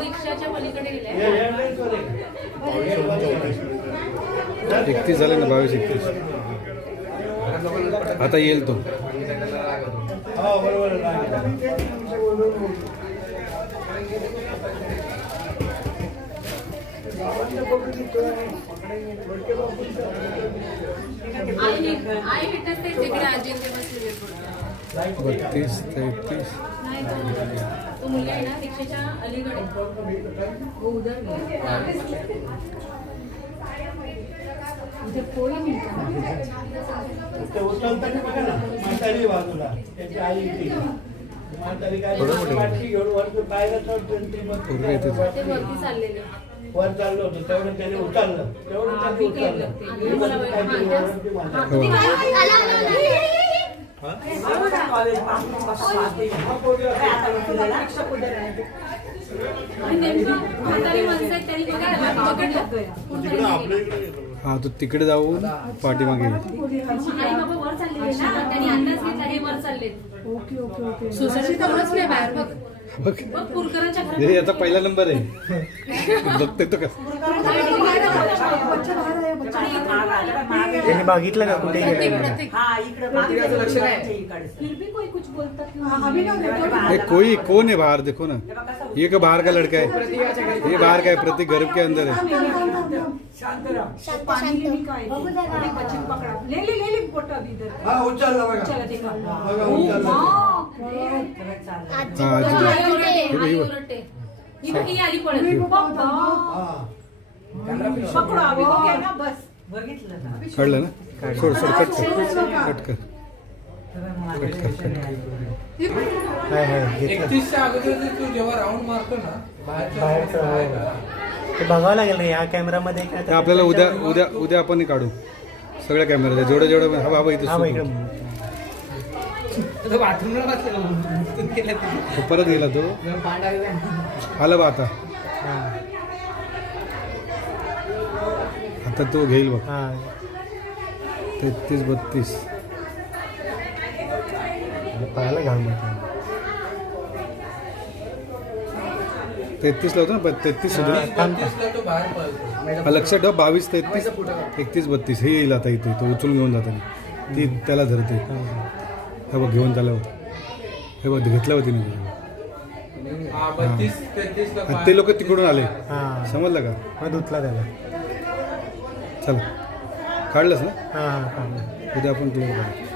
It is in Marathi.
रिक्षाच्या पलीकडे गेले 31 झाले ना, 22-31 आता येईल तो. आई भेटत ते तिकडे आजींचे बसलेले 32-33 नाही तो मुलगा आहे ना रिक्षाच्या अलीकडे वो उधर उधर कोई नाही ते उचलताना बघा ना, म्हातारी बाजूला त्याची आई ती म्हातारी काय पाठी घेऊन वरती पायऱ्या चढून ते मग ते वरती चाललेले वर चाललं होतं तेवढं त्याने उचललं, तेवढं त्यांनी उचललं. म्हातारी माणसं आहेत त्यांनी हा, तो तिकडे जाऊन पाठीमागे येईल. आई बाबा वर चाललेले ना, त्यांनी अंदाज घेतला हे वर चालले. सोसायटी तरच नाही बाहेर बघ बघ, बघ पुरकरांच्या घरात हे याचा पहिला नंबर आहे. बघते तो का त्यांनी बघितलं का कुठे गेलं? कोई कौन है बाहर, देखो ना, ये का बाहर का लड़का है, ये बाहर का है, प्रतीक घर के अंदर है. हा उचललं बघा. बघा उचललं. आई ओरडते ही बघ, ही आली पळत कळलं ना? सोड सोड, कट कर, कट कर. हाय हाय घेतलं. 31च्या अगोदर तू जेव्हा राऊंड मारतो ना बाहेरचं ते बघावं लागेल रे या कॅमेरामध्ये काय ते आपल्याला उद्या आपण काढू सगळ्या कॅमेऱ्याच्या जेवढे हा बाबा इथे हा सुरू. इकडे बाथरूमला बसलेला तो परत गेला तो. आला बा आता. हा आता तो घेईल बघ. हा 33-32 पाहायला घाल मग 33 ला होतं ना, 33 होतं ना. तो बाहेर पळतो. हा, लक्षात ठेव. 22-33 31-32 हे येईल आता इथे. तो उचलून घेऊन जाताना ती त्याला धरते. हे बघ घेऊन त्याला, हे बघ घेतलं होती ना. हा 32-33 ला ते लोक तिकडून आले, हा समजलं का? मग धुतला त्याला. चला, काढलंस ना? हा हा उद्या आपण क्लिअर करू.